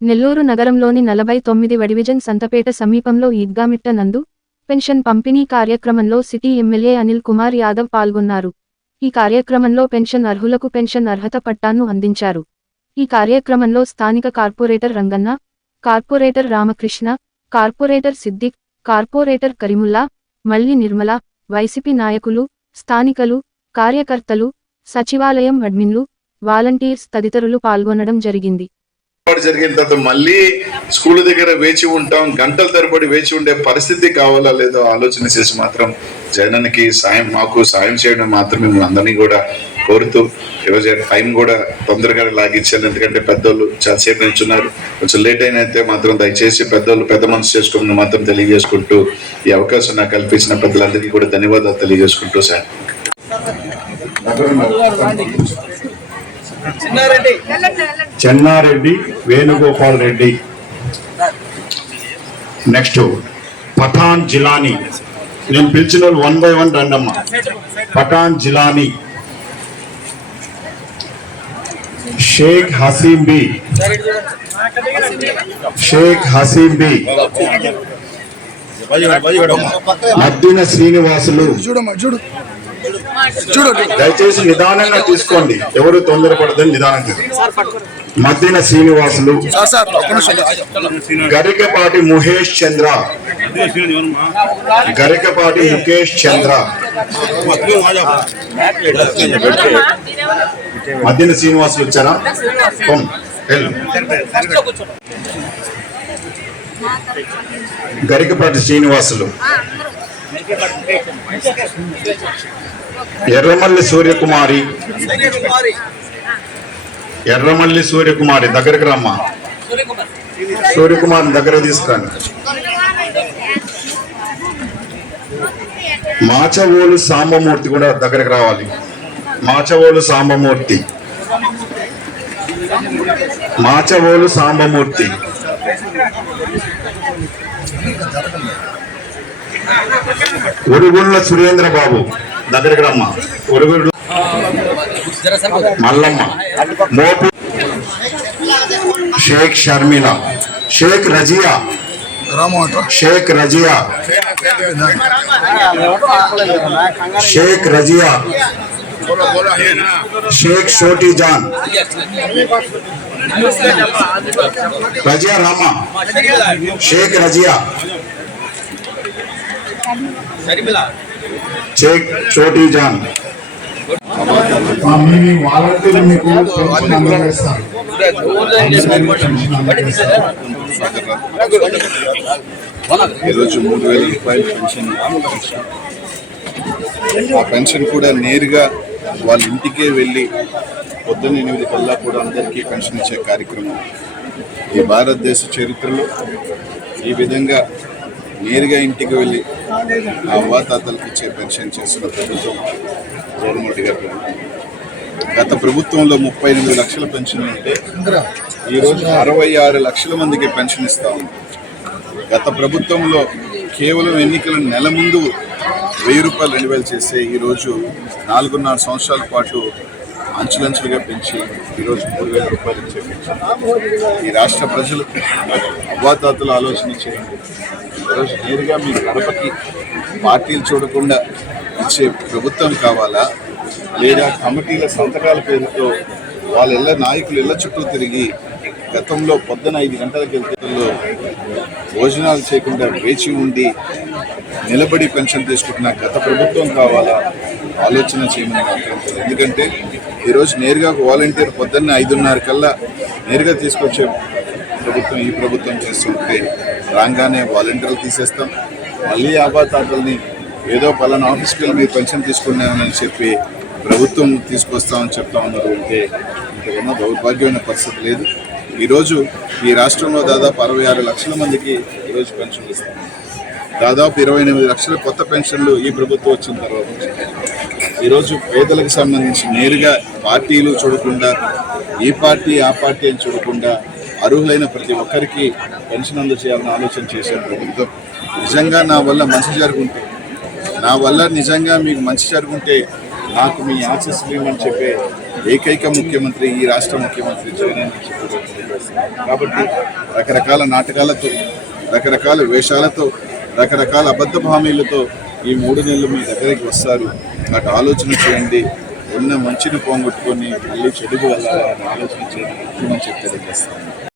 నెల్లూరు నగరంలోని నలభై తొమ్మిది వడివిజన్ సంతపేట సమీపంలో ఈద్గామిట్ట నందు పెన్షన్ పంపిణీ కార్యక్రమంలో సిటీ ఎమ్మెల్యే అనిల్ కుమార్ యాదవ్ పాల్గొన్నారు. ఈ కార్యక్రమంలో పెన్షన్ అర్హులకు పెన్షన్ అర్హత పట్టాను అందించారు. ఈ కార్యక్రమంలో స్థానిక corporator Ranganna corporator Ramakrishna corporator Siddiq corporator Karimulla Malli Nirmala YCP నాయకులు స్థానికలు కార్యకర్తలు సచివాలయం అడ్మిన్లు వాలంటీర్స్ తదితరులు పాల్గొనడం జరిగింది. జరిగిన తర్వాత మళ్ళీ స్కూల్ దగ్గర వేచి ఉంటాం గంటల తరబడి వేచి ఉండే పరిస్థితి కావాలా లేదో ఆలోచన చేసి మాత్రం జగన్కి సాయం మాకు సాయం చేయడం మాత్రం మిమ్మల్ని అందరినీ కూడా కోరుతూ ఈరోజు టైం కూడా తొందరగా లాగించాను ఎందుకంటే పెద్దోళ్ళు చాలాసేపు నిల్చున్నారు. కొంచెం లేట్ అయినైతే అయితే మాత్రం దయచేసి పెద్దోళ్ళు పెద్ద మనసు చేసుకోమని మాత్రం తెలియజేసుకుంటూ ఈ అవకాశం నాకు కల్పించిన పెద్దలందరికీ కూడా ధన్యవాదాలు తెలియజేసుకుంటూ సార్. చెన్నారెడ్డి వేణుగోపాల్ రెడ్డి నెక్స్ట్ పఠాన్ జిలానీ నేను పిలిచిన వాళ్ళు వన్ బై వన్ రండమ్మా పఠాన్ జిలానీ షేక్ హసీం బి షేక్ హసీం బి మద్దిన శ్రీనివాసులు చూడమ్మా చూడు చూడు దయచేసి నిదానంగా తీసుకోండి. ఎవరు తొందరపడదని నిదానంగా మద్దిన శ్రీనివాసులు గరికపాటి ముఖేష్ చంద్ర. గరికపాటి ముఖేష్ చంద్ర. మద్దిన శ్రీనివాసులు వచ్చారా. గరికపాటి శ్రీనివాసులు. ఎర్రమల్లి సూర్యకుమారి. ఎర్రమల్లి సూర్యకుమారి దగ్గరికి రమ్మా. సూర్యకుమార్. దగ్గర తీసుకురండి. మాచవోలు సాంబమూర్తి కూడా దగ్గరికి రావాలి. మాచవోలు సాంబమూర్తి. మాచవోలు సాంబమూర్తి. ఉరుగుళ్ళ సురేంద్ర బాబు. దగ్గరికి రమ్మ. ఒరుగుళ్ళు మల్లమ్మ. మోపు షేక్ షర్మిల. షేక్ రజియా. షేక్ రజియా. షేక్ రజియా. షేక్ షోటీ జాన్. రజియా రామా షేక్ రజియా. షేక్ షోటీ జాన్. మీ మీకు పెన్షన్ అందజేస్తారు. ఈరోజు మూడు వేల రూపాయల పెన్షన్. ఆ పెన్షన్ కూడా నేరుగా వాళ్ళ ఇంటికే వెళ్ళి పొద్దున్న ఎనిమిది కల్లా కూడా అందరికీ పెన్షన్ ఇచ్చే కార్యక్రమం. ఈ భారతదేశ చరిత్రలో ఈ విధంగా నేరుగా ఇంటికి వెళ్ళి అవ్వాతాతలకు ఇచ్చే పెన్షన్ చేసిన ప్రభుత్వం జగన్మోహన్ రెడ్డి గారు గత ప్రభుత్వంలో ముప్పై ఎనిమిది లక్షల పెన్షన్ ఉంటే ఈరోజు అరవై ఆరు లక్షల మందికి పెన్షన్ ఇస్తా ఉంది. గత ప్రభుత్వంలో కేవలం ఎన్నికల నెల ముందు వెయ్యి రూపాయలు రెండు వేలు చేస్తే ఈరోజు నాలుగున్నర సంవత్సరాల పాటు అంచులంచులుగా పెంచి ఈరోజు మూడు వేల రూపాయలు ఇచ్చే ఈ రాష్ట్ర ప్రజలు అవ్వాతాతల ఆలోచన చేయండి. ఈరోజు నేరుగా మీ గడపకి పార్టీలు చూడకుండా ఇచ్చే ప్రభుత్వం కావాలా? లేదా కమిటీల సంతకాల పేరుతో వాళ్ళ ఇళ్ళ నాయకులు ఇళ్ళ చుట్టూ తిరిగి గతంలో పొద్దున ఐదు గంటల క్రితంలో భోజనాలు చేయకుండా వేచి ఉండి నిలబడి పెన్షన్ తీసుకుంటున్న గత ప్రభుత్వం కావాలా? ఆలోచన చేయమని నాకు ఎందుకంటే ఈరోజు నేరుగా వాలంటీర్ పొద్దున్న ఐదున్నర కల్లా నేరుగా తీసుకొచ్చే ప్రభుత్వం ఈ ప్రభుత్వం చేస్తుంటే రాగానే వాలంటీర్లు తీసేస్తాం. మళ్ళీ ఆబాతాతల్ని ఏదో పలానా ఆఫీస్కి వెళ్ళి మీరు పెన్షన్ తీసుకున్నామని చెప్పి ప్రభుత్వం తీసుకొస్తామని చెప్తా ఉన్నారు అంటే ఇంతకన్నా దౌర్భాగ్యమైన పరిస్థితి లేదు. ఈరోజు ఈ రాష్ట్రంలో దాదాపు అరవై ఆరు లక్షల మందికి ఈరోజు పెన్షన్లు ఇస్తాం. దాదాపు ఇరవై ఎనిమిది లక్షల కొత్త పెన్షన్లు ఈ ప్రభుత్వం వచ్చిన తర్వాత ఈరోజు పేదలకు సంబంధించి నేరుగా పార్టీలు చూడకుండా ఈ పార్టీ ఆ పార్టీ అని చూడకుండా అర్హులైన ప్రతి ఒక్కరికి పెన్షన్ అందజేయాలని ఆలోచన చేసే ప్రభుత్వం. నిజంగా నా వల్ల మంచి జరుగుంటే నా వల్ల నిజంగా మీకు మంచి జరుగుంటే నాకు మీ ఆశీస్సులు లేమని చెప్పే ఏకైక ముఖ్యమంత్రి ఈ రాష్ట్ర ముఖ్యమంత్రి జగన్ అని కాబట్టి రకరకాల నాటకాలతో రకరకాల వేషాలతో రకరకాల అబద్ధ హామీలతో ఈ మూడు నెలలు మీ దగ్గరికి వస్తారు. అటు ఆలోచన చేయండి. ఉన్న మంచిని పోగొట్టుకొని మళ్ళీ చెడుకు వెళ్ళాలని ఆలోచన చేయండి అని తెలియజేస్తాను